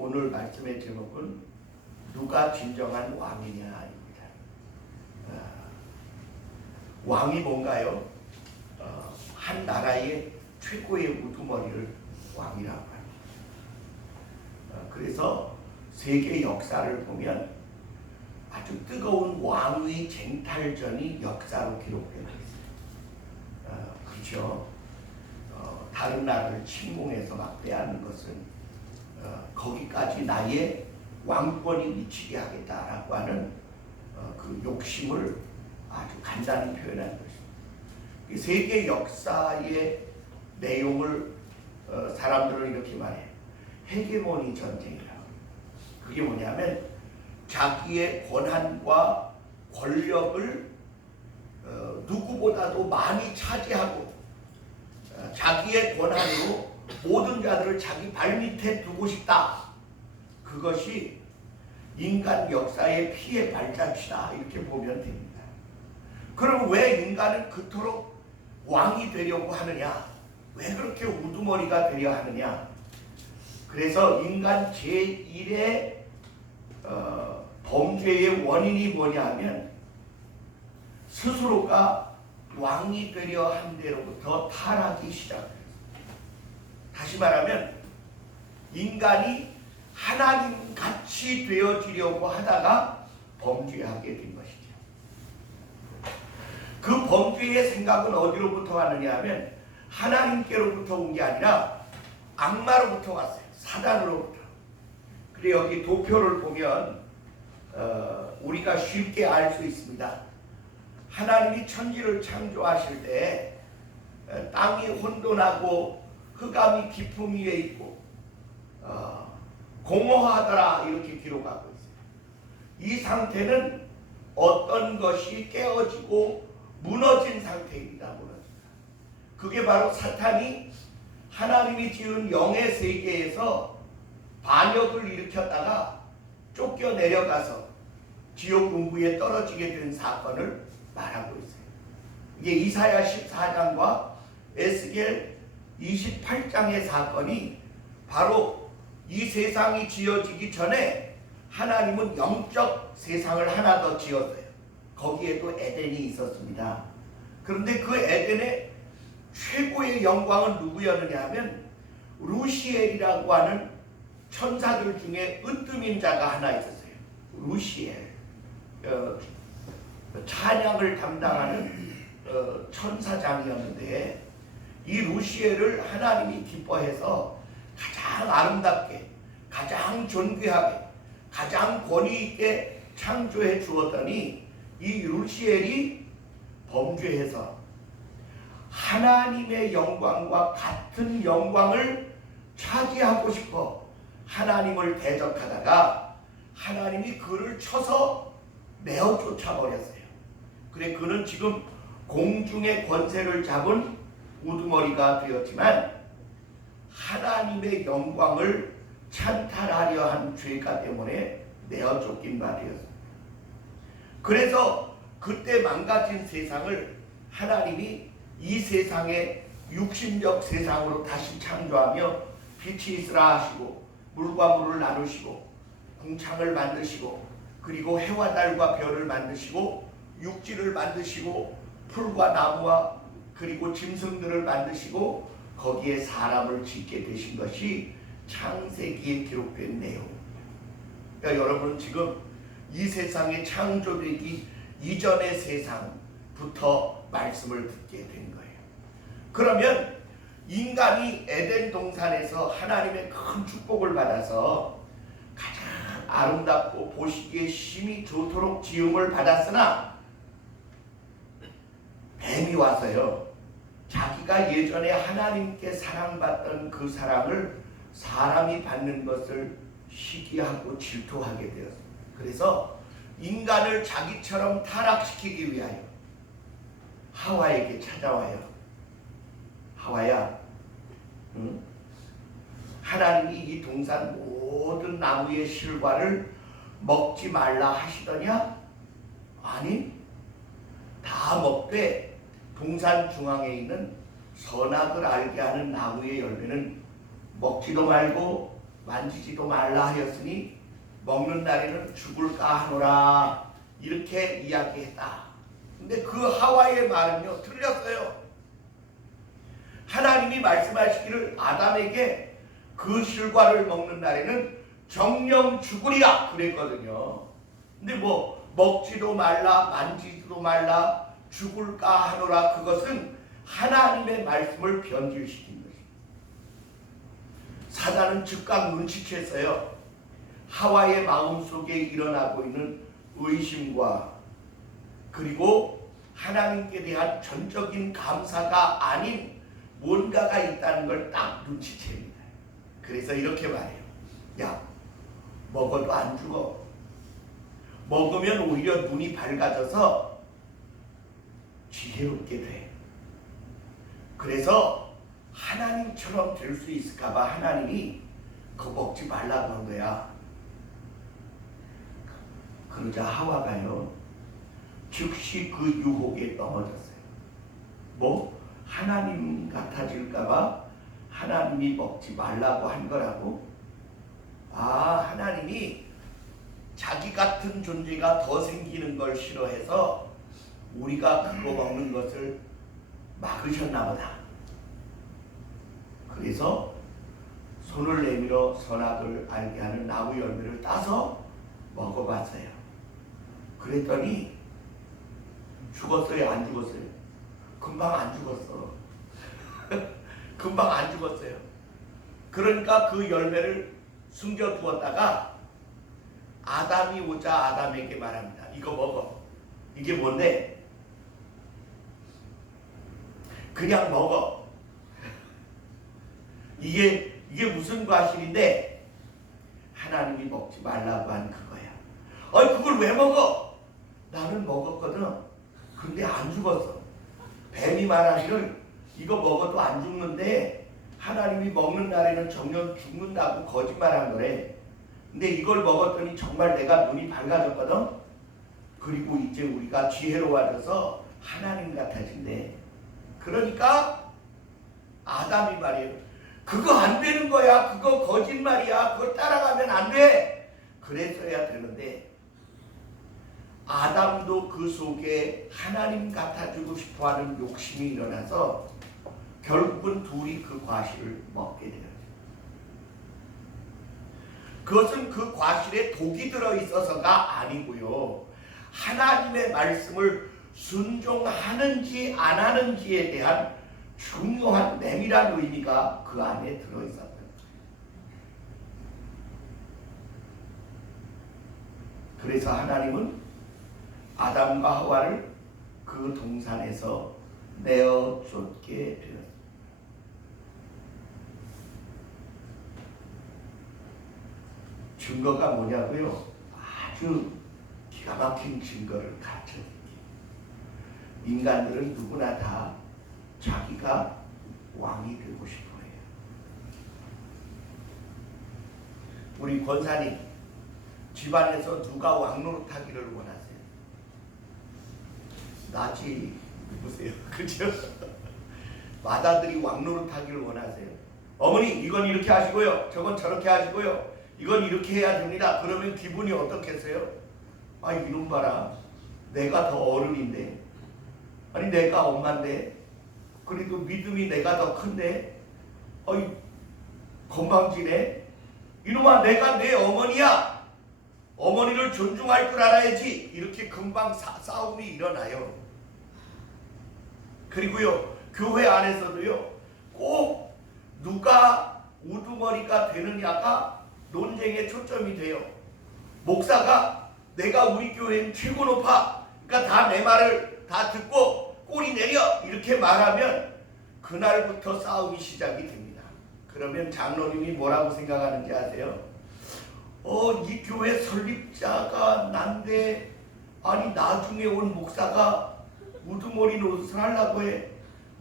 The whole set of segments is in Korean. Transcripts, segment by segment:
오늘 말씀의 제목은 누가 진정한 왕이냐입니다. 왕이 뭔가요? 한 나라의 최고의 우두머리를 왕이라고 합니다. 그래서 세계 역사를 보면 아주 뜨거운 왕의 쟁탈전이 역사로 기록되어 있어요. 그렇죠? 다른 나라를 침공해서 막 빼앗는 것은 거기까지 나의 왕권이 미치게 하겠다라고 하는 그 욕심을 아주 간단히 표현한 것입니다. 세계 역사의 내용을 사람들은 이렇게 말해요. 헤게모니 전쟁이라고. 그게 뭐냐면 자기의 권한과 권력을 누구보다도 많이 차지하고 자기의 권한으로 모든 자들을 자기 발밑에 두고 싶다. 그것이 인간 역사의 피해 발자취다. 이렇게 보면 됩니다. 그럼 왜 인간은 그토록 왕이 되려고 하느냐? 왜 그렇게 우두머리가 되려 하느냐? 그래서 인간 제1의 범죄의 원인이 뭐냐 하면 스스로가 왕이 되려 한 데로부터 타락이 시작돼요. 다시 말하면 인간이 하나님같이 되어지려고 하다가 범죄하게 된 것이죠. 그 범죄의 생각은 어디로부터 왔느냐 하면 하나님께로부터 온 게 아니라 악마로부터 왔어요. 사단으로부터. 그래 여기 도표를 보면 우리가 쉽게 알 수 있습니다. 하나님이 천지를 창조하실 때 땅이 혼돈하고 흑암이 깊음 위에 있고 공허하더라 이렇게 기록하고 있어요. 이 상태는 어떤 것이 깨어지고 무너진 상태입니다. 무너진다. 그게 바로 사탄이 하나님이 지은 영의 세계에서 반역을 일으켰다가 쫓겨 내려가서 지옥 문구에 떨어지게 된 사건을 말하고 있어요. 이게 이사야 14장과 에스겔 28장의 사건이 바로 이 세상이 지어지기 전에 하나님은 영적 세상을 하나 더 지었어요. 거기에도 에덴이 있었습니다. 그런데 그 에덴의 최고의 영광은 누구였느냐 하면 루시엘이라고 하는 천사들 중에 으뜸인 자가 하나 있었어요. 루시엘. 찬양을 담당하는 천사장이었는데 이 루시엘을 하나님이 기뻐해서 가장 아름답게, 가장 존귀하게, 가장 권위 있게 창조해 주었더니 이 루시엘이 범죄해서 하나님의 영광과 같은 영광을 차지하고 싶어 하나님을 대적하다가 하나님이 그를 쳐서 내어 쫓아버렸어요. 그래 그는 지금 공중의 권세를 잡은 우두머리가 되었지만 하나님의 영광을 찬탈하려 한 죄가 때문에 내어 쫓긴 바 되었습니다. 그래서 그때 망가진 세상을 하나님이 이 세상의 육신적 세상으로 다시 창조하며 빛이 있으라 하시고 물과 물을 나누시고 궁창을 만드시고 그리고 해와 달과 별을 만드시고 육지를 만드시고 풀과 나무와 그리고 짐승들을 만드시고 거기에 사람을 짓게 되신 것이 창세기에 기록된 내용입니다. 그러니까 여러분 지금 이 세상이 창조되기 이전의 세상부터 말씀을 듣게 된 거예요. 그러면 인간이 에덴 동산에서 하나님의 큰 축복을 받아서 가장 아름답고 보시기에 심히 좋도록 지음을 받았으나 뱀이 와서요. 자기가 예전에 하나님께 사랑받던 그 사랑을 사람이 받는 것을 시기하고 질투하게 되었습니다. 그래서 인간을 자기처럼 타락시키기 위하여 하와에게 찾아와요. 하와야, 응? 하나님이 이 동산 모든 나무의 실과를 먹지 말라 하시더냐? 아니, 다 먹되 동산 중앙에 있는 선악을 알게 하는 나무의 열매는 먹지도 말고 만지지도 말라 하였으니 먹는 날에는 죽을까 하노라 이렇게 이야기했다. 근데 그 하와의 말은요 틀렸어요. 하나님이 말씀하시기를 아담에게 그 실과를 먹는 날에는 정령 죽으리라 그랬거든요. 근데 뭐 먹지도 말라 만지지도 말라 죽을까 하노라, 그것은 하나님의 말씀을 변질시킨 것입니다. 사단은 즉각 눈치챘어요. 하와의 마음속에 일어나고 있는 의심과 그리고 하나님께 대한 전적인 감사가 아닌 뭔가가 있다는 걸 딱 눈치챕니다. 그래서 이렇게 말해요. 야, 먹어도 안 죽어. 먹으면 오히려 눈이 밝아져서 지혜롭게 돼. 그래서 하나님처럼 될 수 있을까봐 하나님이 그거 먹지 말라고 한 거야. 그러자 하와가요 즉시 그 유혹에 넘어졌어요. 뭐? 하나님 같아질까봐 하나님이 먹지 말라고 한 거라고? 아, 하나님이 자기 같은 존재가 더 생기는 걸 싫어해서 우리가 그거 먹는 것을 막으셨나 보다. 그래서 손을 내밀어 선악을 알게 하는 나무 열매를 따서 먹어봤어요. 그랬더니 죽었어요? 안 죽었어요? 금방 안 죽었어. 금방 안 죽었어요. 그러니까 그 열매를 숨겨두었다가 아담이 오자 아담에게 말합니다. 이거 먹어. 이게 뭔데? 그냥 먹어. 이게 무슨 과실인데 하나님이 먹지 말라고 한 그거야. 그걸 왜 먹어? 나는 먹었거든. 근데 안 죽었어. 뱀이 말하기를 이거 먹어도 안 죽는데 하나님이 먹는 날에는 정녕 죽는다고 거짓말한 거래. 근데 이걸 먹었더니 정말 내가 눈이 밝아졌거든. 그리고 이제 우리가 지혜로워져서 하나님 같아진대. 그러니까 아담이 말이에요. 그거 안 되는 거야. 그거 거짓말이야. 그거 따라가면 안 돼. 그랬어야 되는데 아담도 그 속에 하나님 같아지고 싶어하는 욕심이 일어나서 결국은 둘이 그 과실을 먹게 되었죠. 그것은 그 과실에 독이 들어있어서가 아니고요. 하나님의 말씀을 순종하는지 안 하는지에 대한 중요한 내밀한 의미가 그 안에 들어있었던 거예요. 그래서 하나님은 아담과 하와를 그 동산에서 내어 쫓게 되었습니다. 증거가 뭐냐고요? 아주 기가 막힌 증거를 가르쳐드릴게요. 인간들은 누구나 다 자기가 왕이 되고 싶어 해요. 우리 권사님, 집안에서 누가 왕 노릇하기를 원하세요? 나지. 누구세요? 그죠? 맏아들이 왕 노릇하기를 원하세요. 어머니, 이건 이렇게 하시고요. 저건 저렇게 하시고요. 이건 이렇게 해야 됩니다. 그러면 기분이 어떻겠어요? 아, 이놈 봐라. 내가 더 어른인데. 아니, 내가 엄마인데. 그리고 믿음이 내가 더 큰데. 어이, 건방지네. 이놈아, 내가 내 어머니야. 어머니를 존중할 줄 알아야지. 이렇게 금방 싸움이 일어나요. 그리고요, 교회 안에서도요, 꼭 누가 우두머리가 되느냐가 논쟁의 초점이 돼요. 목사가 내가 우리 교회는 최고 높아. 그러니까 다 내 말을 다 듣고 꼬리 내려. 이렇게 말하면 그날부터 싸움이 시작이 됩니다. 그러면 장로님이 뭐라고 생각하는지 아세요? 이 교회 설립자가 난데 아니 나중에 온 목사가 우두머리 노릇을 하려고 해.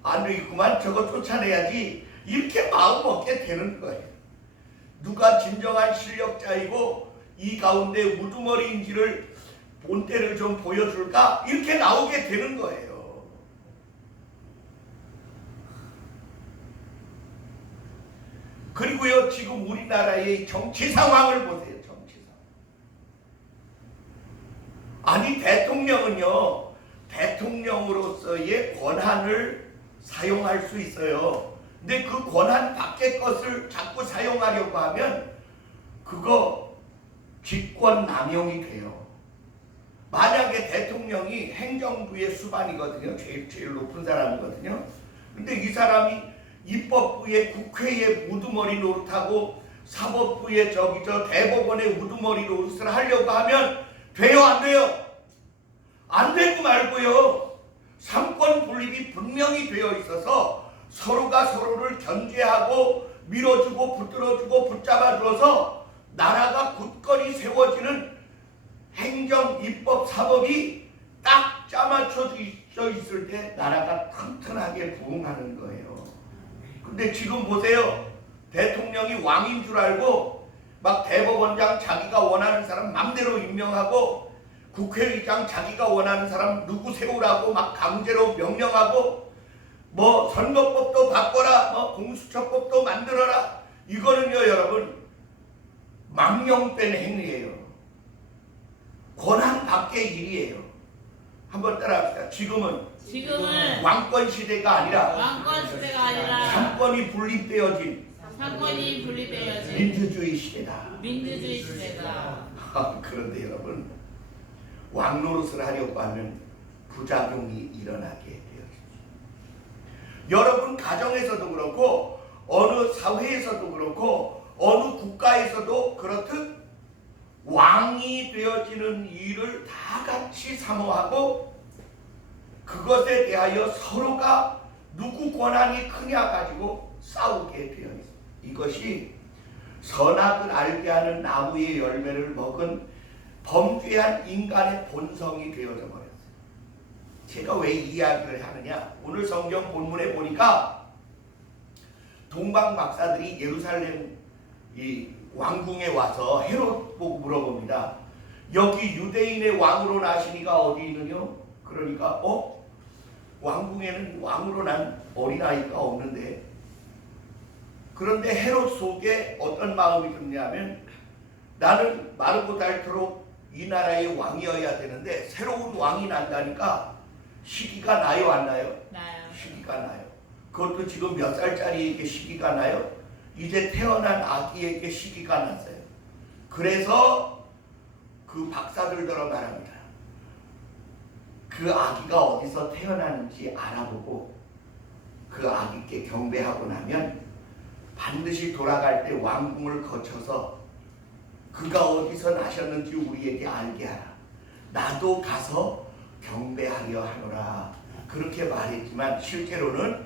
안 되겠구만. 저거 쫓아내야지. 이렇게 마음 먹게 되는 거예요. 누가 진정한 실력자이고 이 가운데 우두머리인지를 본때를 좀 보여줄까? 이렇게 나오게 되는 거예요. 그리고요, 지금 우리나라의 정치 상황을 보세요. 정치 상황. 아니, 대통령은요, 대통령으로서의 권한을 사용할 수 있어요. 근데 그 권한 밖의 것을 자꾸 사용하려고 하면 그거 직권 남용이 돼요. 만약에 대통령이 행정부의 수반이거든요. 제일 높은 사람이거든요. 근데 이 사람이 입법부의 국회의 우두머리 노릇하고 사법부의 대법원의 우두머리 노릇을 하려고 하면 돼요, 안 돼요? 안 되고 말고요. 삼권 분립이 분명히 되어 있어서 서로가 서로를 견제하고 밀어주고 붙들어주고 붙잡아줘서 나라가 굳건히 세워지는 행정, 입법, 사법이 딱 짜맞춰져 있을 때 나라가 튼튼하게 부흥하는 거예요. 근데 지금 보세요. 대통령이 왕인 줄 알고 막 대법원장 자기가 원하는 사람 맘대로 임명하고 국회의장 자기가 원하는 사람 누구 세우라고 막 강제로 명령하고 뭐 선거법도 바꿔라, 뭐 공수처법도 만들어라. 이거는요, 여러분, 망령된 행위예요. 권한 밖의 일이에요. 한번 따라합시다. 지금은 왕권 시대가 아니라 삼권이 분립되어진 민주주의 시대다. 그런데 여러분, 왕노릇을 하려고 하면 부작용이 일어나게 되어집니다. 여러분 가정에서도 그렇고 어느 사회에서도 그렇고 어느 국가에서도 그렇듯 왕이 되어지는 일을 다 같이 사모하고 그것에 대하여 서로가 누구 권한이 크냐 가지고 싸우게 되어 있습니다. 이것이 선악을 알게 하는 나무의 열매를 먹은 범죄한 인간의 본성이 되어져 버렸어요. 제가 왜 이 이야기를 하느냐? 오늘 성경 본문에 보니까 동방 박사들이 예루살렘 이 왕궁에 와서 헤롯 보고 물어봅니다. 여기 유대인의 왕으로 나시니가 어디 있느뇨? 그러니까 왕궁에는 왕으로 난 어린아이가 없는데. 그런데 헤롯 속에 어떤 마음이 드냐면 나는 마르고 닳도록 이 나라의 왕이어야 되는데 새로운 왕이 난다니까 시기가 나요, 안 나요? 나요. 시기가 나요. 그것도 지금 몇 살짜리에게 시기가 나요? 이제 태어난 아기에게 시기가 났어요. 그래서 그 박사들더러 말합니다. 그 아기가 어디서 태어나는지 알아보고 그 아기께 경배하고 나면 반드시 돌아갈 때 왕궁을 거쳐서 그가 어디서 나셨는지 우리에게 알게 하라. 나도 가서 경배하려 하노라. 그렇게 말했지만 실제로는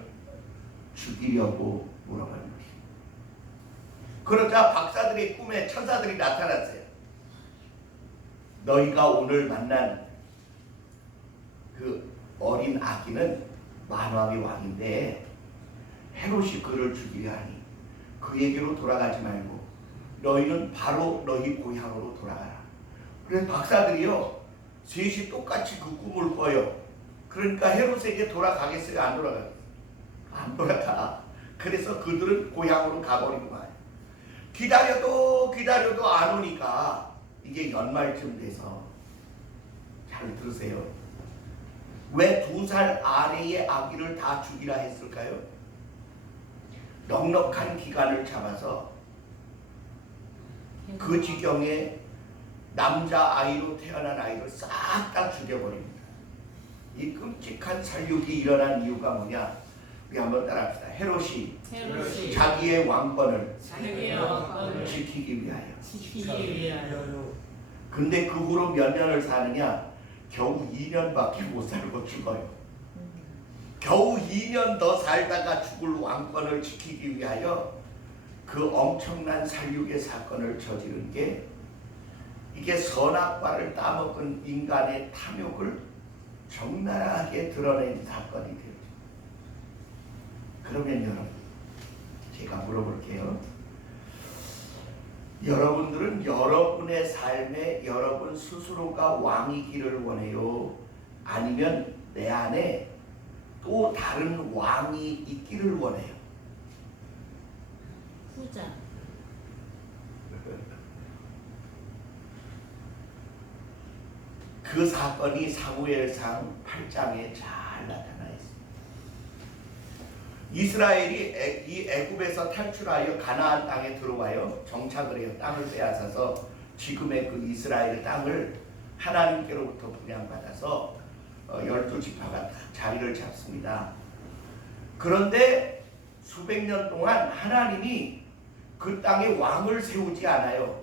죽이려고 물어본 것입니다. 그러자 박사들의 꿈에 천사들이 나타났어요. 너희가 오늘 만난 그 어린 아기는 만왕의 왕인데 헤롯이 그를 죽이려 하니 그에게로 돌아가지 말고 너희는 바로 너희 고향으로 돌아가라. 그래서 박사들이요, 셋이 똑같이 그 꿈을 꿔요. 그러니까 헤롯에게 돌아가겠어요? 안 돌아가겠어요? 안 돌아가. 그래서 그들은 고향으로 가버리고 말이에요. 기다려도 안 오니까 이게 연말쯤 돼서, 잘 들으세요. 왜 2살 아래의 아기를 다 죽이라 했을까요? 넉넉한 기간을 잡아서 그 지경에 남자아이로 태어난 아이를 싹 다 죽여버립니다. 이 끔찍한 살육이 일어난 이유가 뭐냐? 우리 한번 따라합시다. 헤롯이 자기의 왕권을 지키기 위하여. 근데 그 후로 몇 년을 사느냐? 겨우 2년밖에 못 살고 죽어요. 겨우 2년 더 살다가 죽을 왕권을 지키기 위하여 그 엄청난 살육의 사건을 저지른 게, 이게 선악과를 따먹은 인간의 탐욕을 적나라하게 드러낸 사건이 되죠. 그러면 여러분, 제가 물어볼게요. 여러분들은 여러분의 삶에 여러분 스스로가 왕이기를 원해요? 아니면 내 안에 또 다른 왕이 있기를 원해요? 후자. 그 사건이 사무엘상 8장에 잘 나타나 있습니다. 이스라엘이 이 애굽에서 탈출하여 가나안 땅에 들어와요. 정착을 해요. 땅을 빼앗아서 지금의 그 이스라엘 땅을 하나님께로부터 분양받아서 12지파가 자리를 잡습니다. 그런데 수백 년 동안 하나님이 그 땅에 왕을 세우지 않아요.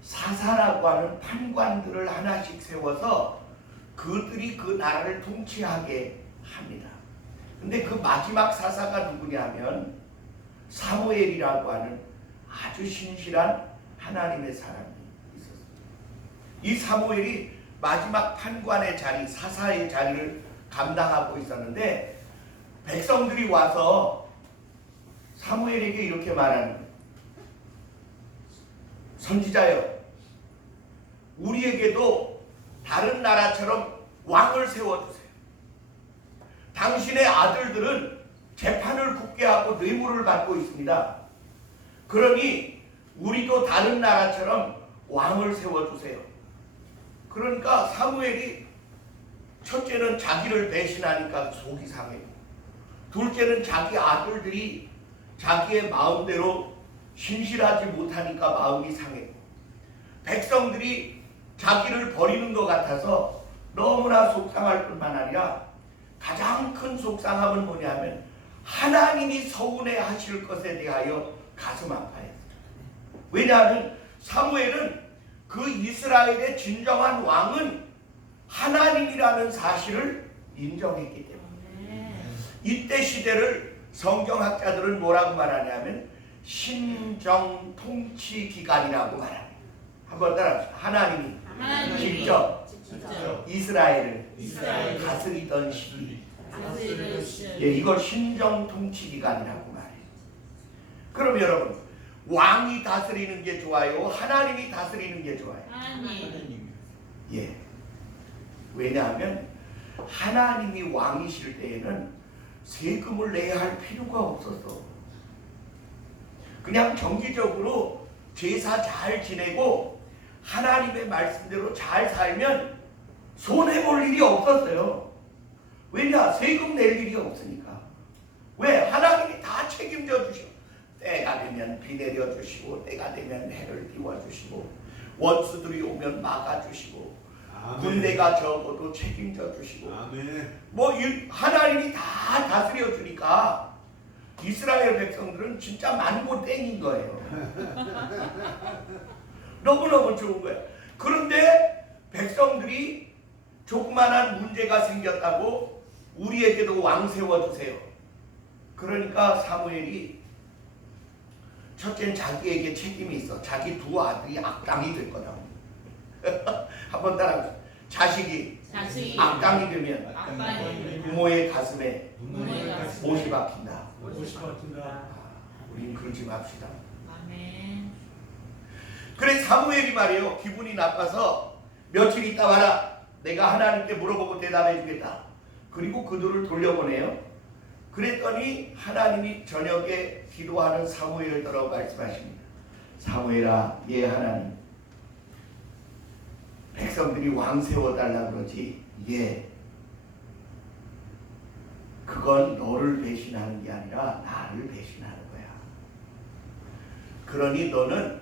사사라고 하는 판관들을 하나씩 세워서 그들이 그 나라를 통치하게 합니다. 근데 그 마지막 사사가 누구냐면 사무엘이라고 하는 아주 신실한 하나님의 사람이 있었어요. 이 사무엘이 마지막 판관의 자리, 사사의 자리를 감당하고 있었는데 백성들이 와서 사무엘에게 이렇게 말하는 거예요. 선지자여, 우리에게도 다른 나라처럼 왕을 세워주세요. 당신의 아들들은 재판을 굳게 하고 뇌물을 받고 있습니다. 그러니 우리도 다른 나라처럼 왕을 세워주세요. 그러니까 사무엘이 첫째는 자기를 배신하니까 속이 상해요. 둘째는 자기 아들들이 자기의 마음대로 신실하지 못하니까 마음이 상해요. 백성들이 자기를 버리는 것 같아서 너무나 속상할 뿐만 아니라 가장 큰 속상함은 뭐냐면 하나님이 서운해 하실 것에 대하여 가슴 아파해요. 왜냐하면 사무엘은 그 이스라엘의 진정한 왕은 하나님이라는 사실을 인정했기 때문에 이때 시대를 성경학자들은 뭐라고 말하냐면 신정통치기간이라고 말합니다. 한번 따라합시다. 하나님이 직접 이스라엘을 다스리던 시기. 예, 이걸 신정통치기간이라고 말해요. 그럼 여러분, 왕이 다스리는 게 좋아요? 하나님이 다스리는 게 좋아요? 하나님. 예. 왜냐하면 하나님이 왕이실 때에는 세금을 내야 할 필요가 없었어. 그냥 정기적으로 제사 잘 지내고 하나님의 말씀대로 잘 살면 손해볼 일이 없었어요. 왜냐? 세금 낼 일이 없으니까. 왜? 하나님이 다 책임져 주시고 때가 되면 비 내려주시고 때가 되면 해를 띄워주시고 원수들이 오면 막아주시고 군대가 적어도 책임져 주시고 뭐 하나님이 다 다스려 주니까 이스라엘 백성들은 진짜 만고 땡인 거예요. 너무너무 좋은 거예요. 그런데 백성들이 조그만한 문제가 생겼다고 우리에게도 왕 세워주세요. 그러니까 사무엘이 첫째는 자기에게 책임이 있어. 자기 두 아들이 악당이 될 거다. 한번 따라합시다. 자식이 악당이 되면 부모의 가슴에 못이 박힌다. 우린 그러지 맙시다. 아멘. 그래 사무엘이 말이에요. 기분이 나빠서 며칠 있다 와라. 내가 하나님께 물어보고 대답해 주겠다. 그리고 그들을 돌려보내요. 그랬더니 하나님이 저녁에 기도하는 사무엘을 따라 말씀하십니다. 사무엘아, 예 하나님, 백성들이 왕 세워달라 그러지. 예, 그건 너를 배신하는 게 아니라 나를 배신하는 거야. 그러니 너는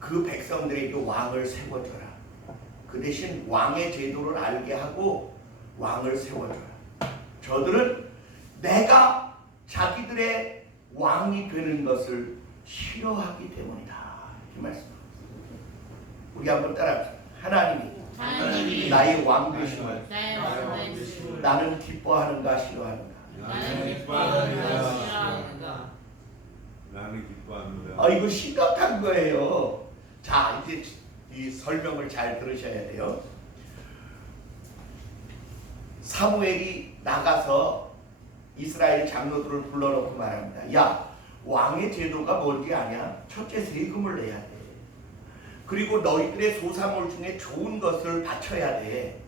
그 백성들에게 왕을 세워줘라. 그 대신 왕의 제도를 알게 하고 왕을 세워줘라. 저들은 내가 자기들의 왕이 되는 것을 싫어하기 때문이다. 이 말씀입니다. 우리 한번 따라합시다. 하나님이 나의 왕 되심을 나는 기뻐하는가 싫어하는가? 나는 기뻐하는가 싫어하는가? 나는 기뻐합니다. 이거 심각한 거예요. 자, 이제 이 설명을 잘 들으셔야 돼요. 사무엘이 나가서 이스라엘 장로들을 불러놓고 말합니다. 야, 왕의 제도가 뭔지 아냐? 첫째 세금을 내야 돼. 그리고 너희들의 소산물 중에 좋은 것을 바쳐야 돼.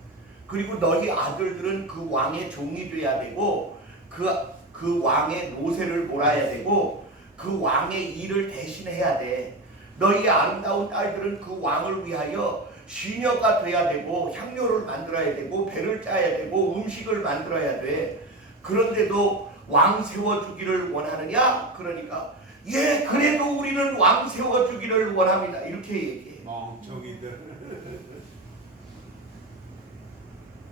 그리고 너희 아들들은 그 왕의 종이 돼야 되고 그 왕의 노새를 몰아야 되고 그 왕의 일을 대신해야 돼. 너희 아름다운 딸들은 그 왕을 위하여 시녀가 돼야 되고 향료를 만들어야 되고 배를 짜야 되고 음식을 만들어야 돼. 그런데도 왕 세워주기를 원하느냐? 그러니까 예, 그래도 우리는 왕 세워주기를 원합니다. 이렇게 얘기해. 멍청이들.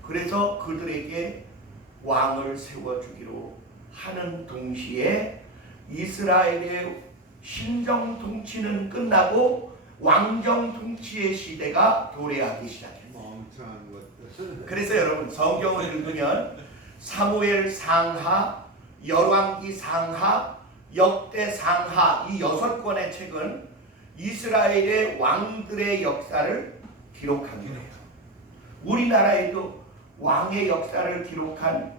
그래서 그들에게 왕을 세워주기로 하는 동시에 이스라엘의 신정 통치는 끝나고 왕정 통치의 시대가 도래하기 시작했어요. 멍청한 것들. 그래서 여러분 성경을 읽으면 사무엘 상하, 열왕기 상하, 역대 상하 이 6권의 책은 이스라엘의 왕들의 역사를 기록한 거예요. 우리나라에도 왕의 역사를 기록한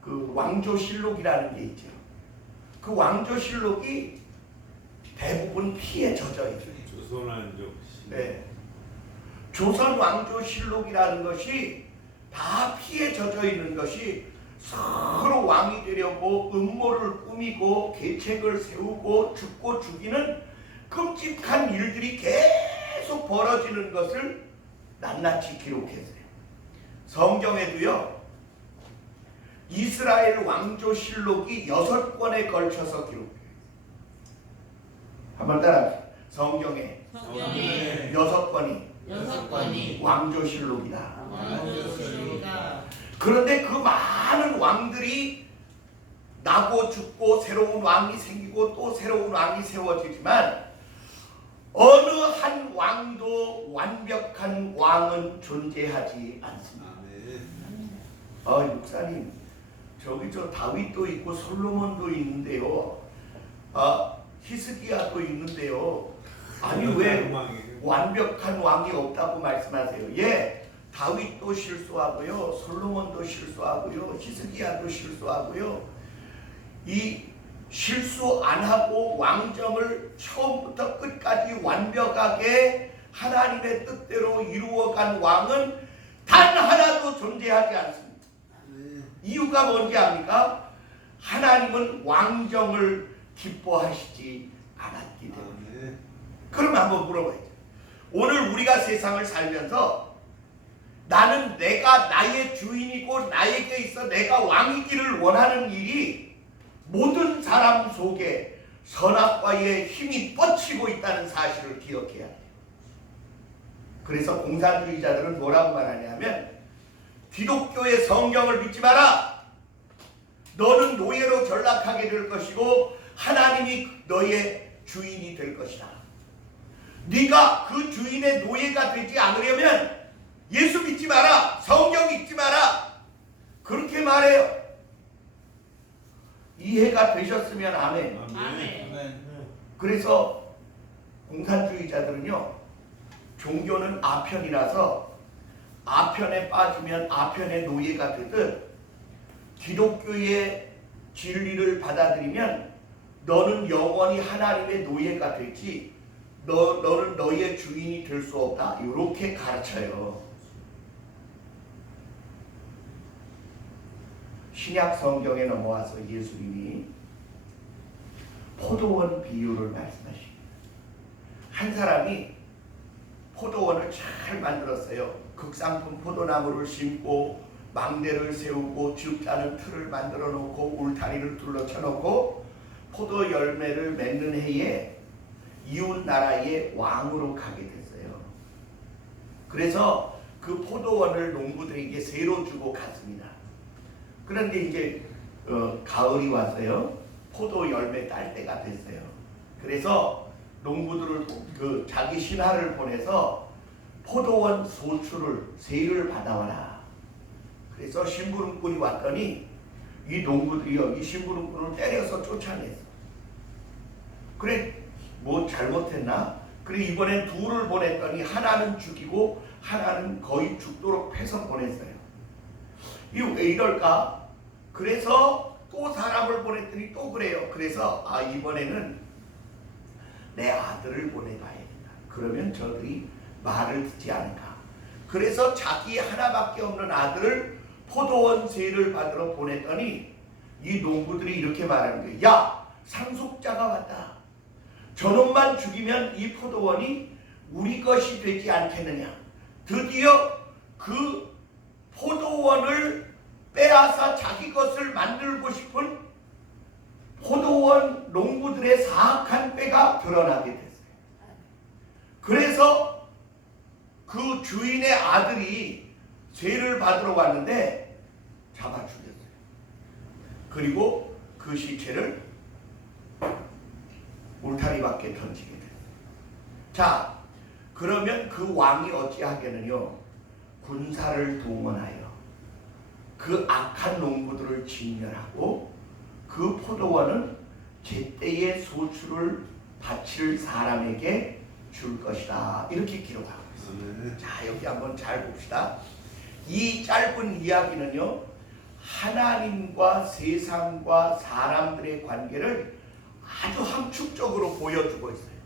그 왕조실록이라는 게 있죠. 그 왕조실록이 대부분 피에 젖어 있어요. 조선왕조. 네. 조선 왕조실록이라는 것이 다 피에 젖어 있는 것이 서로 왕이 되려고 음모를 꾸미고 계책을 세우고 죽고 죽이는 끔찍한 일들이 계속 벌어지는 것을 낱낱이 기록했어요. 성경에도요, 이스라엘 왕조실록이 6권에 걸쳐서 기록해요. 한번 따라합시다. 성경에 성경에 6권이 왕조실록이다. 왕조실록이다. 그런데 그 많은 왕들이 나고 죽고 새로운 왕이 생기고 또 새로운 왕이 세워지지만 어느 한 왕도 완벽한 왕은 존재하지 않습니다. 목사님, 저기 저 다윗도 있고 솔로몬도 있는데요. 히스기야도 있는데요. 아니 왜 완벽한 왕이 없다고 말씀하세요? 예, 다윗도 실수하고요, 솔로몬도 실수하고요, 히스기야도 실수하고요. 이 실수 안 하고 왕정을 처음부터 끝까지 완벽하게 하나님의 뜻대로 이루어간 왕은 단 하나도 존재하지 않습니다. 이유가 뭔지 압니까? 하나님은 왕정을 기뻐하시지 않았기 때문에. 그럼 한번 물어봐야죠. 오늘 우리가 세상을 살면서 나는 내가 나의 주인이고 나에게 있어 내가 왕이기를 원하는 일이 모든 사람 속에 선악과의 힘이 뻗치고 있다는 사실을 기억해야 돼요. 그래서 공산주의자들은 뭐라고 말하냐면 기독교의 성경을 믿지 마라. 너는 노예로 전락하게 될 것이고 하나님이 너의 주인이 될 것이다. 네가 그 주인의 노예가 되지 않으려면 예수 믿지 마라. 성경 읽지 마라. 그렇게 말해요. 이해가 되셨으면 아멘. 아멘. 그래서 공산주의자들은요, 종교는 아편이라서 아편에 빠지면 아편의 노예가 되듯 기독교의 진리를 받아들이면 너는 영원히 하나님의 노예가 되지 너는 너의 주인이 될 수 없다. 이렇게 가르쳐요. 신약 성경에 넘어와서 예수님이 포도원 비유를 말씀하십니다. 한 사람이 포도원을 잘 만들었어요. 극상품 포도나무를 심고 망대를 세우고 줍다는 틀을 만들어 놓고 울타리를 둘러쳐 놓고 포도 열매를 맺는 해에 이웃 나라의 왕으로 가게 됐어요. 그래서 그 포도원을 농부들에게 세로 주고 갔습니다. 그런데 이제 가을이 왔어요. 포도 열매 딸 때가 됐어요. 그래서 농부들을 자기 신하를 보내서 포도원 소출을 세를 받아와라. 그래서 심부름꾼이 왔더니 이 농부들이요, 이 심부름꾼을 때려서 쫓아냈어. 그래, 뭐 잘못했나? 그래, 이번엔 둘을 보냈더니 하나는 죽이고 하나는 거의 죽도록 패서 보냈어요. 이거 왜 이럴까? 그래서 또 사람을 보냈더니 또 그래요. 그래서 이번에는 내 아들을 보내봐야 된다. 그러면 저들이 말을 듣지 않을까. 그래서 자기 하나밖에 없는 아들을 포도원 세를 받으러 보냈더니 이 농부들이 이렇게 말하는 거예요. 야, 상속자가 왔다. 저놈만 죽이면 이 포도원이 우리 것이 되지 않겠느냐. 드디어 그 포도원을 빼앗아 자기 것을 만들고 싶은 포도원 농부들의 사악한 꾀가 드러나게 됐어요. 그래서 그 주인의 아들이 죄를 받으러 왔는데 잡아 죽였어요. 그리고 그 시체를 울타리 밖에 던지게 됐어요. 자, 그러면 그 왕이 어찌하겠느냐. 군사를 동원하여 그 악한 농부들을 진멸하고 그 포도원은 제때의 소출을 바칠 사람에게 줄 것이다. 이렇게 기록하고 있습니다. 자, 여기 한번 잘 봅시다. 이 짧은 이야기는요, 하나님과 세상과 사람들의 관계를 아주 함축적으로 보여주고 있어요.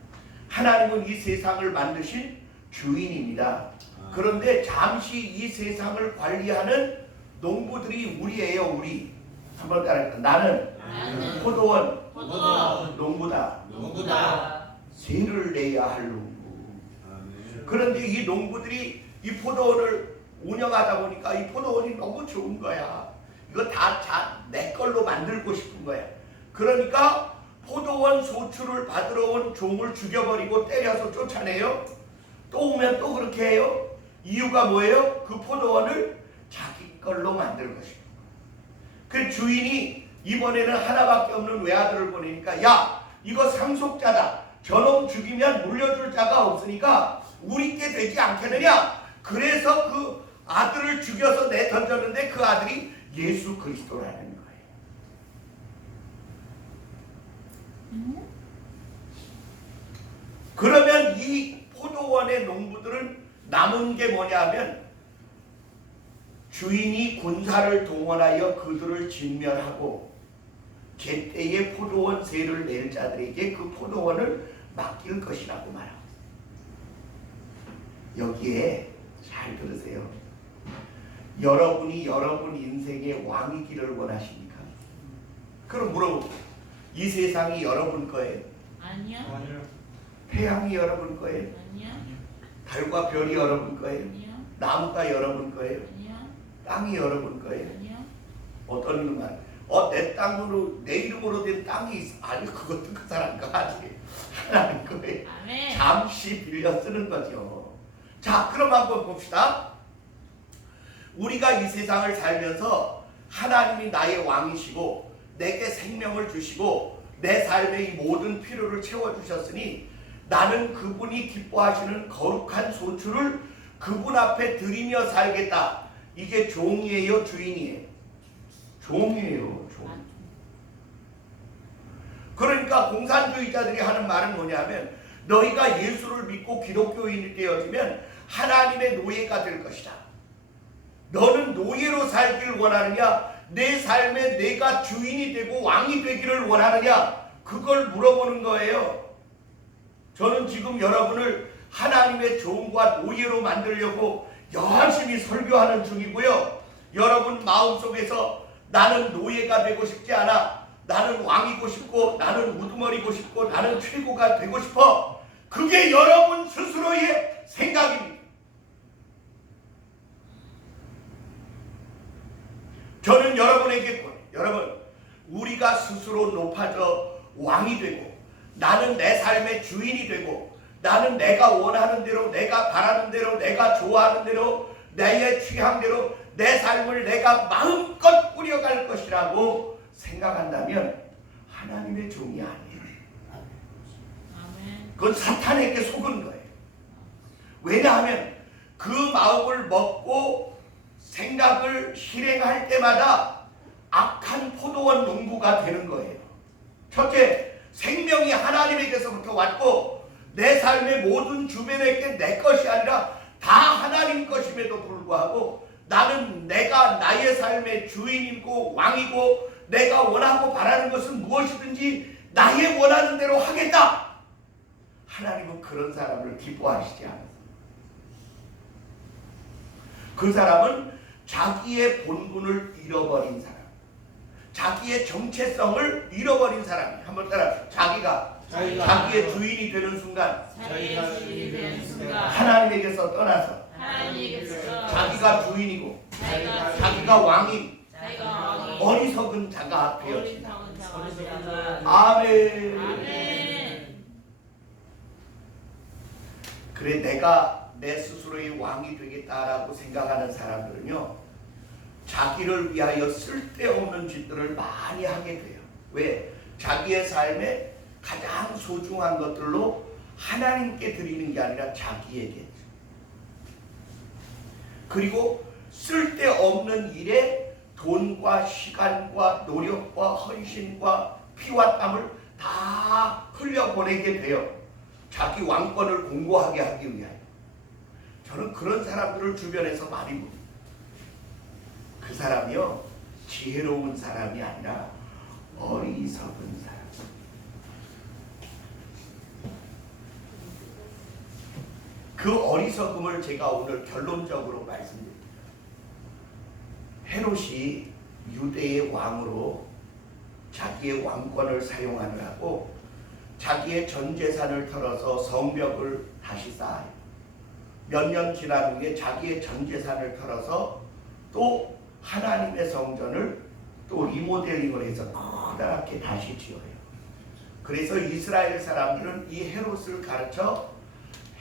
하나님은 이 세상을 만드신 주인입니다. 그런데 잠시 이 세상을 관리하는 농부들이 우리예요. 우리. 한번 따라해볼까? 나는 포도원 농부다. 세를 내야 할 농부. 그런데 이 농부들이 이 포도원을 운영하다 보니까 이 포도원이 너무 좋은 거야. 이거 다 내 걸로 만들고 싶은 거야. 그러니까 포도원 소출을 받으러 온 종을 죽여버리고 때려서 쫓아내요. 또 오면 또 그렇게 해요. 이유가 뭐예요? 그 포도원을 자기 걸로 만들고 싶은 거예요. 그 주인이 이번에는 하나밖에 없는 외아들을 보내니까, 야, 이거 상속자다. 저놈 죽이면 물려줄 자가 없으니까 우리께 되지 않겠느냐. 그래서 그 아들을 죽여서 내던졌는데 그 아들이 예수 그리스도라는 거예요. 그러면 이 포도원의 농부들은 남은 게 뭐냐면 주인이 군사를 동원하여 그들을 진멸하고 제때에 포도원 세를 낼 자들에게 그 포도원을 맡길 것이라고 말합니다. 여기에 잘 들으세요. 여러분이 여러분 인생의 왕이기를 원하십니까? 그럼 물어볼게요. 이 세상이 여러분 거예요? 아니요. 태양이 여러분 거예요? 아니요. 달과 별이 여러분 거예요? 아니요. 나무가 여러분 거예요? 아니요. 땅이 여러분 거예요? 아니요. 어떤 말? 내 땅으로 내 이름으로 된 땅이 있어. 아니, 그것도 그 사람 거 아니에요. 하나님 거예요. 아멘. 잠시 빌려 쓰는 거죠. 자, 그럼 한번 봅시다. 우리가 이 세상을 살면서 하나님이 나의 왕이시고 내게 생명을 주시고 내 삶의 이 모든 필요를 채워주셨으니 나는 그분이 기뻐하시는 거룩한 소출을 그분 앞에 드리며 살겠다. 이게 종이에요, 주인이에요? 종이에요, 종. 그러니까 공산주의자들이 하는 말은 뭐냐면 너희가 예수를 믿고 기독교인이 되어지면 하나님의 노예가 될 것이다. 너는 노예로 살기를 원하느냐? 내 삶에 내가 주인이 되고 왕이 되기를 원하느냐? 그걸 물어보는 거예요. 저는 지금 여러분을 하나님의 종과 노예로 만들려고 열심히 설교하는 중이고요. 여러분 마음속에서 나는 노예가 되고 싶지 않아. 나는 왕이고 싶고 나는 우두머리고 싶고 나는 최고가 되고 싶어. 그게 여러분 스스로의 생각입니다. 저는 여러분에게 여러분 우리가 스스로 높아져 왕이 되고 나는 내 삶의 주인이 되고 나는 내가 원하는 대로 내가 바라는 대로 내가 좋아하는 대로 내 취향대로 내 삶을 내가 마음껏 꾸려갈 것이라고 생각한다면 하나님의 종이 아니에요. 그건 사탄에게 속은 거예요. 왜냐하면 그 마음을 먹고 생각을 실행할 때마다 악한 포도원 농부가 되는 거예요. 첫째, 생명이 하나님에게서부터 왔고 내 삶의 모든 주변에게 내 것이 아니라 다 하나님 것임에도 불구하고 나는 내가 나의 삶의 주인이고 왕이고 내가 원하고 바라는 것은 무엇이든지 나의 원하는 대로 하겠다. 하나님은 그런 사람을 기뻐하시지 않아요. 그 사람은 자기의 본분을 잃어버린 사람, 자기의 정체성을 잃어버린 사람이 한번 따라 자기가 자기의 주인이 되는 순간 자기가 주인이 되는 순간 하나님에게서 떠나서 하나님께서 자기가 주인이고 자기가 자기가 왕인 왕이 어리석은 자가 되어진다. 어리석은 자가 되었다. 아멘. 아멘. 그래 내가 내 스스로의 왕이 되겠다라고 생각하는 사람들은요, 자기를 위하여 쓸데없는 짓들을 많이 하게 돼요. 왜? 자기의 삶에 가장 소중한 것들로 하나님께 드리는 게 아니라 자기에게. 그리고 쓸데없는 일에 돈과 시간과 노력과 헌신과 피와 땀을 다 흘려보내게 돼요. 자기 왕권을 공고하게 하기 위하여. 저는 그런 사람들을 주변에서 많이 봅니다. 그 사람이요, 지혜로운 사람이 아니라 어리석은 사람. 그 어리석음을 제가 오늘 결론적으로 말씀드립니다. 헤롯이 유대의 왕으로 자기의 왕권을 사용하느라고 자기의 전 재산을 털어서 성벽을 다시 쌓아요. 몇 년 지난 후에 자기의 전 재산을 털어서 또 하나님의 성전을 또 리모델링을 해서 커다랗게 다시 지어요. 그래서 이스라엘 사람들은 이 헤롯을 가르쳐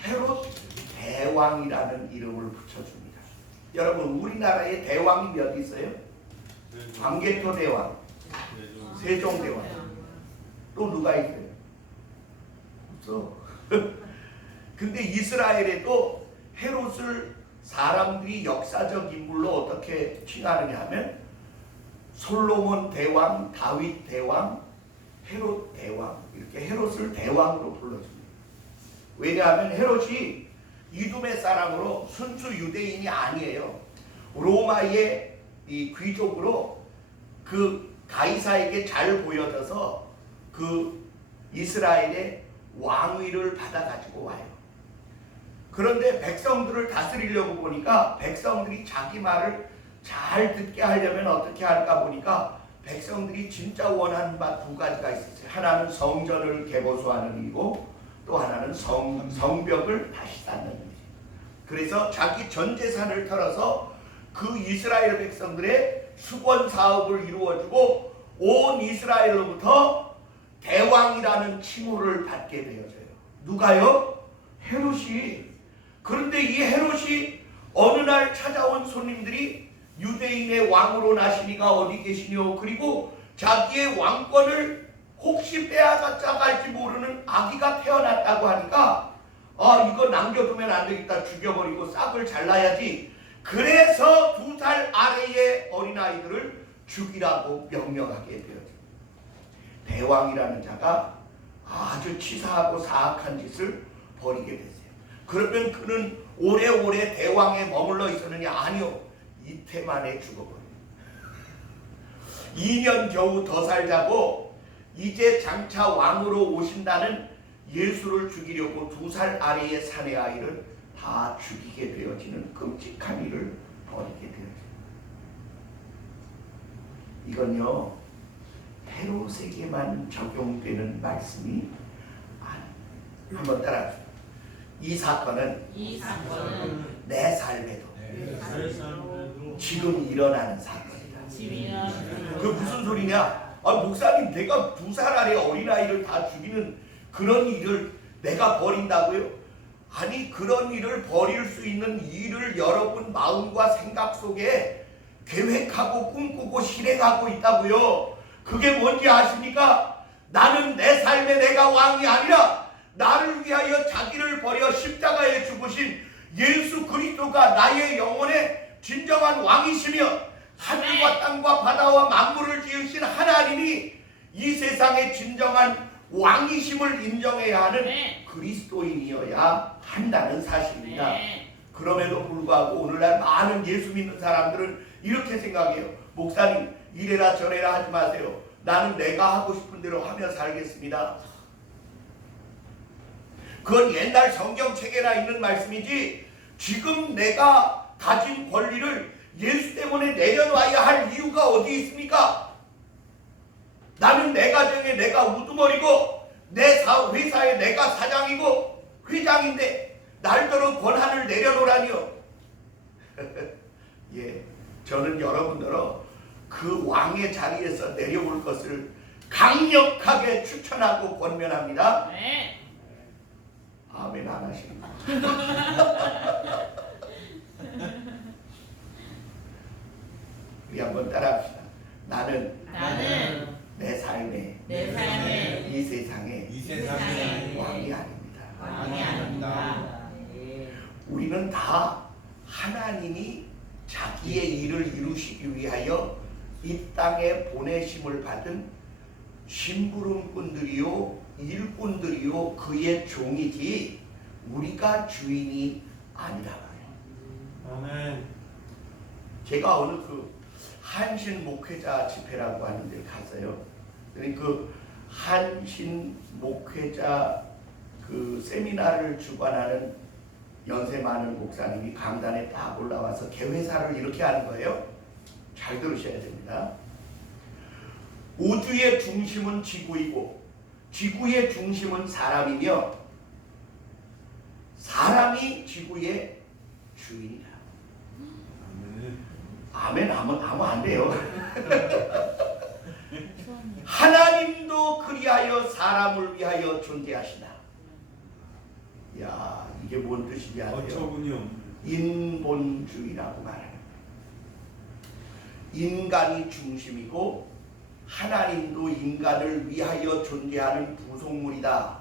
헤롯 대왕이라는 이름을 붙여줍니다. 여러분, 우리나라에 대왕이 몇 있어요? 광개토 대왕, 세종 대왕. 또 누가 있어요? 없어. 근데 이스라엘에도 헤롯을 사람들이 역사적 인물로 어떻게 칭하느냐 하면 솔로몬 대왕, 다윗 대왕, 헤롯 대왕, 이렇게 헤롯을 대왕으로 불러줍니다. 왜냐하면 헤롯이 이두메 사람으로 순수 유대인이 아니에요. 로마의 이 귀족으로 그 가이사에게 잘 보여져서 그 이스라엘의 왕위를 받아가지고 와요. 그런데 백성들을 다스리려고 보니까 백성들이 자기 말을 잘 듣게 하려면 어떻게 할까 보니까 백성들이 진짜 원하는 바 두 가지가 있었어요. 하나는 성전을 개보수하는 일이고 또 하나는 성벽을 다시 쌓는 일이에요. 그래서 자기 전 재산을 털어서 그 이스라엘 백성들의 수건 사업을 이루어주고 온 이스라엘로부터 대왕이라는 칭호를 받게 되어져요. 누가요? 헤롯이. 그런데 이 헤롯이 어느 날 찾아온 손님들이 유대인의 왕으로 나시니가 어디 계시뇨? 그리고 자기의 왕권을 혹시 빼앗아갈지 모르는 아기가 태어났다고 하니까 이거 남겨두면 안 되겠다. 죽여버리고 싹을 잘라야지. 그래서 2살 아래의 어린아이들을 죽이라고 명령하게 되었습니다. 대왕이라는 자가 아주 치사하고 사악한 짓을 벌이게 됐어요. 그러면 그는 오래오래 대왕에 머물러 있었느냐? 아니요. 이태 만에 죽어버려요. 2년 겨우 더 살자고 이제 장차 왕으로 오신다는 예수를 죽이려고 2살 아래의 사내 아이를 다 죽이게 되어지는 끔찍한 일을 벌이게 되어져요. 이건요, 헤롯에게만 적용되는 말씀이 아니에요. 한번 따라하세요. 이 사건은 내 삶에도 지금 일어나는 사건이다. 그 무슨 소리냐? 목사님, 내가 2살 아래 어린아이를 다 죽이는 그런 일을 내가 벌인다고요? 아니, 그런 일을 벌일 수 있는 일을 여러분 마음과 생각 속에 계획하고 꿈꾸고 실행하고 있다고요. 그게 뭔지 아십니까? 나는 내 삶에 내가 왕이 아니라 나를 위하여 자기를 버려 십자가에 죽으신 예수 그리스도가 나의 영혼의 진정한 왕이시며 하늘과 땅과 바다와 만물을 지으신 하나님이 이 세상의 진정한 왕이심을 인정해야 하는 그리스도인이어야 한다는 사실입니다. 그럼에도 불구하고 오늘날 많은 예수 믿는 사람들은 이렇게 생각해요. 목사님, 이래라 저래라 하지 마세요. 나는 내가 하고 싶은 대로 하며 살겠습니다. 그건 옛날 성경책에나 있는 말씀이지 지금 내가 가진 권리를 예수 때문에 내려놔야 할 이유가 어디 있습니까? 나는 내 가정에 내가 우두머리고 내 회사에 내가 사장이고 회장인데 날더러 권한을 내려놓으라니요. 예, 저는 여러분들로 그 왕의 자리에서 내려올 것을 강력하게 추천하고 권면합니다. 네. 아멘 안 하십니다. 우리 한번 따라합시다. 나는 내 삶에 이 세상에 이 세상에 왕이 아닙니다. 왕이 아닙니다. 우리는 다 하나님이 자기의 일을 이루시기 위하여 이 땅에 보내심을 받은 심부름꾼들이요 일꾼들이요 그의 종이지 우리가 주인이 아니라고요. 아멘. 제가 어느 그 한신 목회자 집회라고 하는 데 갔어요. 그 한신 목회자 그 세미나를 주관하는 연세 많은 목사님이 강단에 딱 올라와서 개회사를 이렇게 하는 거예요. 잘 들으셔야 됩니다. 우주의 중심은 지구이고 지구의 중심은 사람이며 사람이 지구의 주인이다. 아멘. 아멘 하면 안 돼요. 하나님도 그리하여 사람을 위하여 존재하시나. 야, 이게 뭔 뜻이냐? 어처구니 없는. 인본주의라고 말하는. 인간이 중심이고 하나님도 인간을 위하여 존재하는 부속물이다.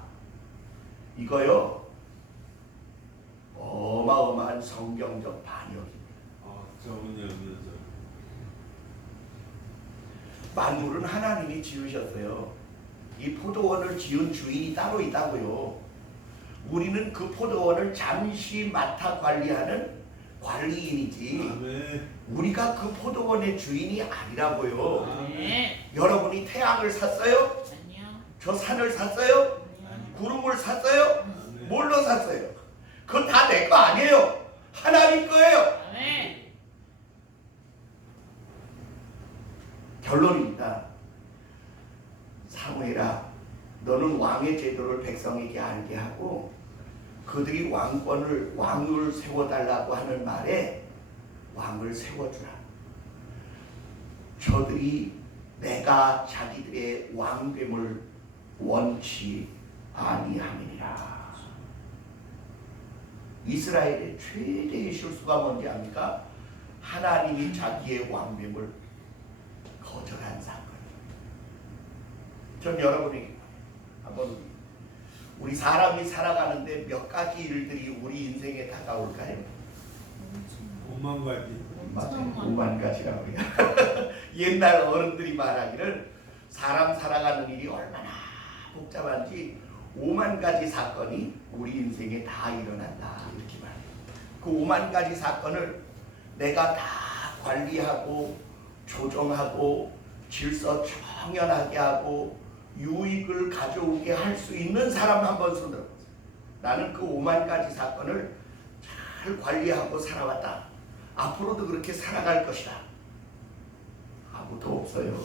이거요. 어마어마한 성경적 반역입니다. 어처구니 없는 소리. 만물은 하나님이 지으셨어요. 이 포도원을 지은 주인이 따로 있다고요. 우리는 그 포도원을 잠시 맡아 관리하는 관리인이지 아멘. 우리가 그 포도원의 주인이 아니라고요. 네. 여러분이 태양을 샀어요? 아니요. 저 산을 샀어요? 구름을 샀어요? 아멘. 뭘로 샀어요? 그건 다 내 거 아니에요. 하나님 거예요. 네. 결론입니다. 사무엘아, 너는 왕의 제도를 백성에게 알게 하고 그들이 왕을 세워달라고 하는 말에 왕을 세워주라. 저들이 내가 자기들의 왕됨을 원치 아니함이니라. 이스라엘의 최대의 실수가 뭔지 압니까? 하나님이 자기의 왕됨을 거절한 사건입니다. 전 여러분에게 한번 우리 사람이 살아가는데 몇 가지 일들이 우리 인생에 다가올까요? 5만 가지. 맞아요. 5만 가지라고요. 옛날 어른들이 말하기를 사람 살아가는 일이 얼마나 복잡한지 5만 가지 사건이 우리 인생에 다 일어난다 이렇게 말해요. 그 5만 가지 사건을 내가 다 관리하고 조정하고 질서 청연하게 하고 유익을 가져오게 할 수 있는 사람 한번 손들어 보세요. 나는 그 5만 가지 사건을 잘 관리하고 살아왔다. 앞으로도 그렇게 살아갈 것이다. 아무도 없어요.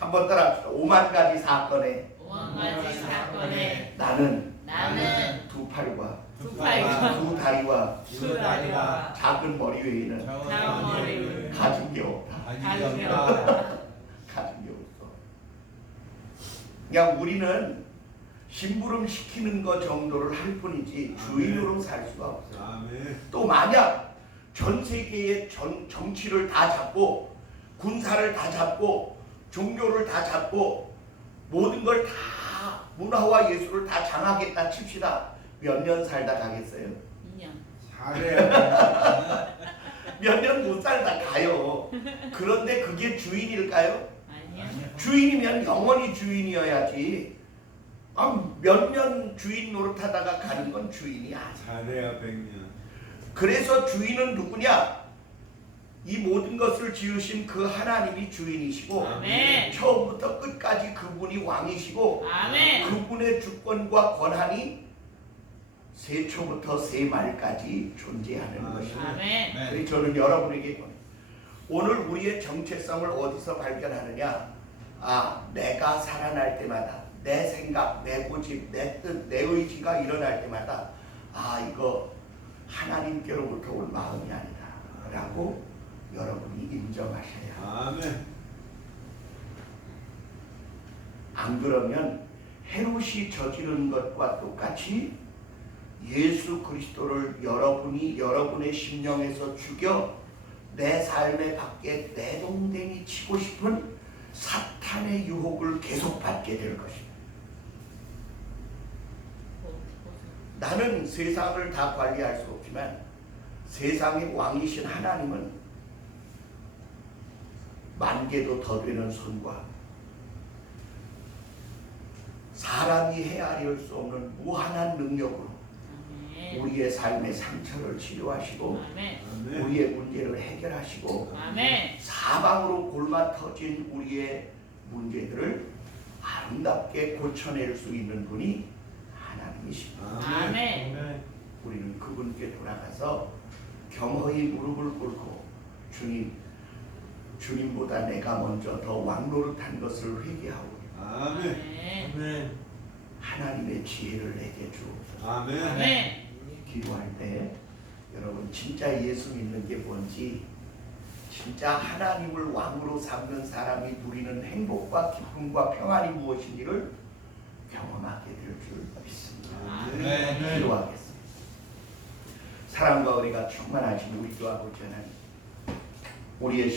한번 따라합시다. 5만 가지 사건에 5가지 사건에 나는 나는 두 팔과 두 팔과 두 다리와 두 다리와 작은 머리 외에는 작은 머리를 가진 게 없다. 가진 게 없다. 가진 게 없어. 그냥 우리는 심부름 시키는 것 정도를 할 뿐이지 주인으로 살 수가 없어. 아멘. 또 만약 전 세계의 정치를 다 잡고 군사를 다 잡고 종교를 다 잡고 모든 걸 다 문화와 예술을 다 장하겠다 칩시다. 몇 년 살다 가겠어요? 2년. 잘해. 몇 년 못 살다 가요. 그런데 그게 주인일까요? 아니요. 주인이면 영원히 주인이어야지. 몇 년 주인 노릇하다가 가는 건 주인이 아니야. 잘해야 100년. 그래서 주인은 누구냐? 이 모든 것을 지으신 그 하나님이 주인이시고 아멘. 처음부터 끝까지 그분이 왕이시고 아멘. 그분의 주권과 권한이 세초부터 세말까지 존재하는 아멘. 것입니다. 아멘. 그래서 저는 여러분에게 오늘 우리의 정체성을 어디서 발견하느냐? 내가 살아날 때마다 내 생각, 내 고집, 내 뜻, 내 의지가 일어날 때마다 아 이거 하나님께로부터 올 마음이 아니다 라고 여러분이 인정하셔야 합니다. 아멘. 안 그러면 헤롯이 저지른 것과 똑같이 예수 그리스도를 여러분이 여러분의 심령에서 죽여 내 삶의 밖에 내동댕이 치고 싶은 사탄의 유혹을 계속 받게 될 것입니다. 나는 세상을 다 관리할 수 없지만 세상의 왕이신 하나님은 만 개도 더 되는 손과 사람이 헤아릴 수 없는 무한한 능력으로 아멘. 우리의 삶의 상처를 치료하시고 아멘. 아멘. 우리의 문제를 해결하시고 아멘. 사방으로 골마 터진 우리의 문제들을 아름답게 고쳐낼 수 있는 분이 하나님이십니다. 아멘. 우리는 그분께 돌아가서 겸허히 무릎을 꿇고 주님보다 내가 먼저 더 왕노릇한 것을 회개하고 아멘. 아멘. 하나님의 지혜를 내게 주옵소서. 아멘. 아멘. 기도할 때 여러분 진짜 예수 믿는 게 뭔지, 진짜 하나님을 왕으로 삼는 사람이 누리는 행복과 기쁨과 평안이 무엇인지를 경험하게 될 줄 믿습니다. 아멘. 기도하겠습니다. 사랑과 은혜가 충만하신 우리 주 아버지 하나님, 우리의